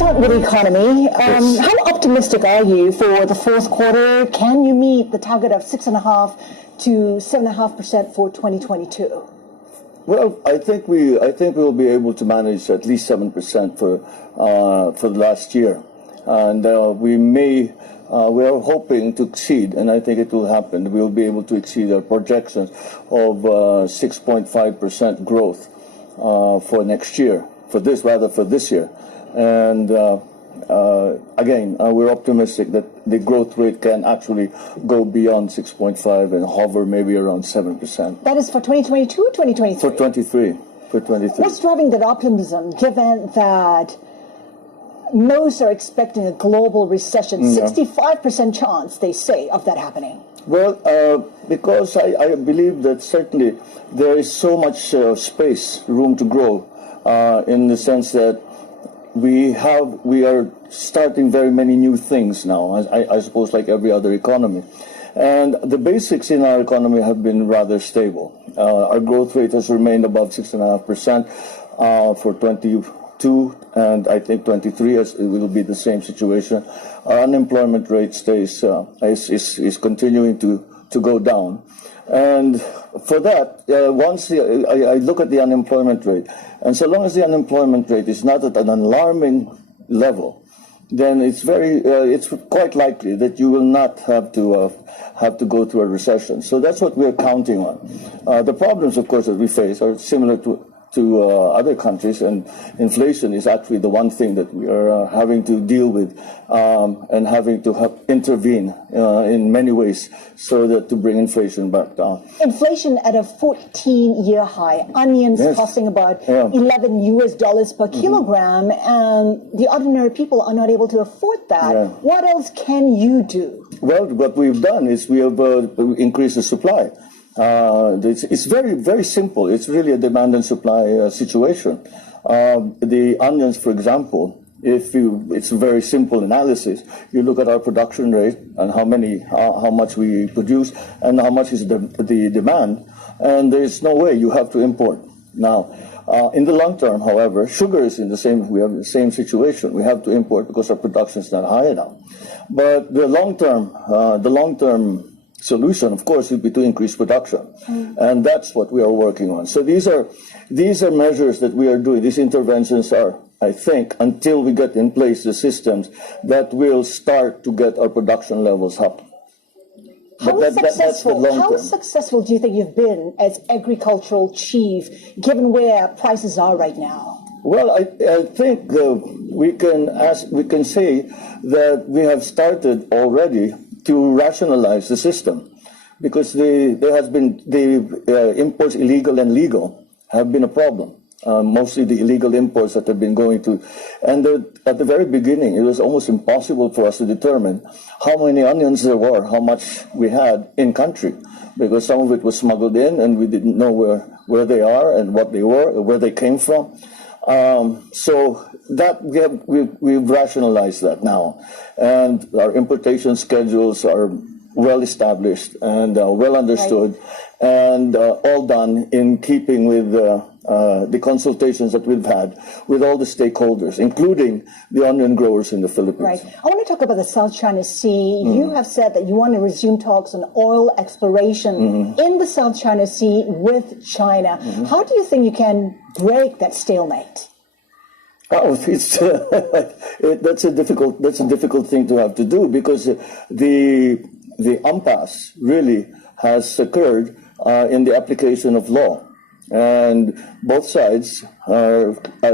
start with the economy. How optimistic are you for the fourth quarter? Can you meet the target of 6.5% to 7.5% for 2022? Well, I think we'll be able to manage at least 7% for last year, and we are hoping to exceed, and I think it will happen. We'll be able to exceed our projections of 6.5% growth for next year. For this year, and again, we're optimistic that the growth rate can actually go beyond 6.5 and hover maybe around 7%. That is for 2022 or 2023? For 23. What's driving that optimism, given that most are expecting a global recession? 65% chance, they say, of that happening. Well, because I believe that certainly there is so much room to grow, in the sense that we are starting very many new things now, I suppose, like every other economy. And the basics in our economy have been rather stable. Our growth rate has remained above 6.5% for 22, and I think 23 it will be the same situation. Our unemployment rate is continuing to go down. And for that, once I look at the unemployment rate, and so long as the unemployment rate is not at an alarming level, then it's quite likely that you will not have to go through a recession. So that's what we're counting on. The problems, of course, that we face are similar to other countries, and inflation is actually the one thing that we are having to deal with, and having to intervene in many ways so that to bring inflation back down. Inflation at a 14-year high. Onions costing about $11 per kilogram, and the ordinary people are not able to afford that. What else can you do? Well, what we've done is we have increased the supply. It's very, very simple. It's really a demand and supply situation. The onions, for example, it's a very simple analysis. You look at our production rate and how much we produce and how much is the demand, and there's no way you have to import. Now, in the long term, however, sugar is we have the same situation. We have to import because our production is not high enough. But the long term solution, of course, would be to increase production, and that's what we are working on. So these are measures that we are doing. These interventions are, I think, until we get in place the systems that will start to get our production levels up. How successful do you think you've been as agricultural chief, given where prices are right now? Well, I think we can say that we have started already to rationalize the system, because the imports, illegal and legal, have been a problem. Mostly the illegal imports that have been going to, and at the very beginning, it was almost impossible for us to determine how many onions there were, how much we had in country, because some of it was smuggled in, and we didn't know where they are and what they were, or where they came from. So that we've rationalized that now, and our importation schedules are well established and well understood, and all done in keeping with the consultations that we've had with all the stakeholders, including the onion growers in the Philippines. Right. I want to talk about the South China Sea. You have said that you want to resume talks on oil exploration in the South China Sea with China. How do you think you can break that stalemate? Oh, that's a difficult thing to have to do, because the impasse really has occurred in the application of law, and both sides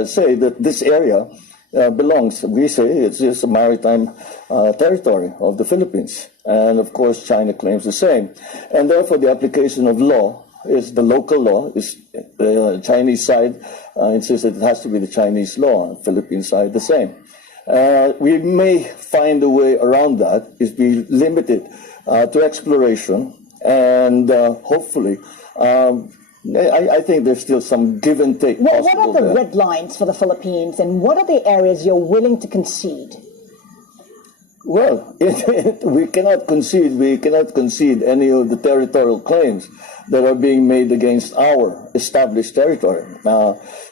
say that this area belongs. We say it's just a maritime territory of the Philippines, and of course China claims the same, and therefore the application of law is the local law. Is the Chinese side insists that it has to be the Chinese law, and Philippine side the same. We may find a way around that, is be limited to exploration, and hopefully, I think there's still some give and take possible. What are the red lines for the Philippines, and what are the areas you're willing to concede? Well, we cannot concede any of the territorial claims that are being made against our established territory.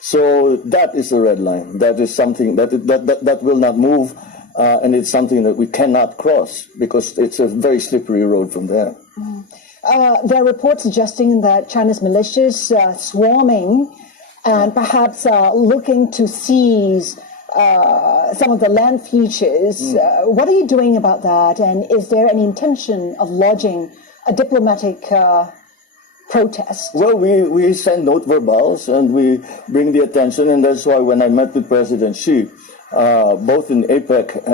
So that is the red line. That is something that will not move, and it's something that we cannot cross because it's a very slippery road from there. There are reports suggesting that China's militias swarming and perhaps looking to seize some of the land features. What are you doing about that? And is there any intention of lodging a diplomatic protest? Well, we send note verbals and we bring the attention, and that's why when I met with President Xi, both in APEC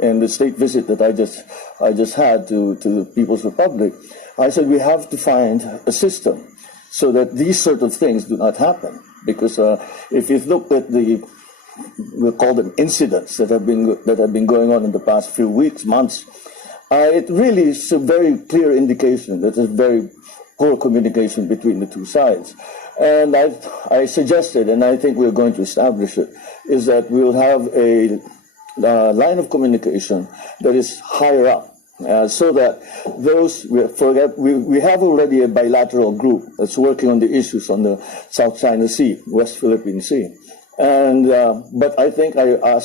and the state visit that I just had to the People's Republic, I said we have to find a system so that these sort of things do not happen. Because if you look at we'll call them incidents that have been going on in the past few weeks, months, it really is a very clear indication that there's very poor communication between the two sides. And I suggested, and I think we're going to establish it, is that we'll have a line of communication that is higher up. So that we have already a bilateral group that's working on the issues on the South China Sea, West Philippine Sea. And but I think I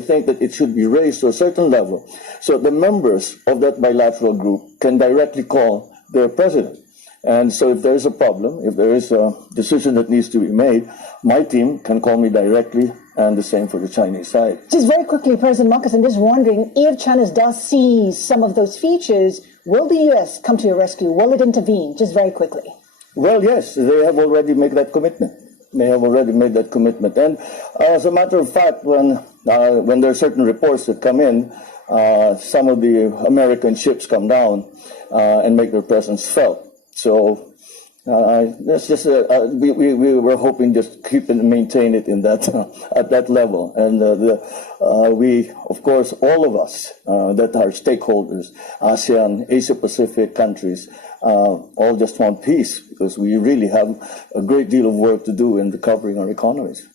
think that it should be raised to a certain level so the members of that bilateral group can directly call their president. And so if there is a problem, if there is a decision that needs to be made, my team can call me directly, and the same for the Chinese side. Just very quickly, President Marcos, I'm just wondering, if China does seize some of those features, will the U.S. come to your rescue? Will it intervene? Just very quickly. Well, yes, they have already made that commitment. And as a matter of fact, when there are certain reports that come in, some of the American ships come down and make their presence felt. So that's just we were hoping just keep and maintain it in that at that level, and we, of course, all of us that are stakeholders, ASEAN, Asia Pacific countries, all just want peace because we really have a great deal of work to do in recovering our economies.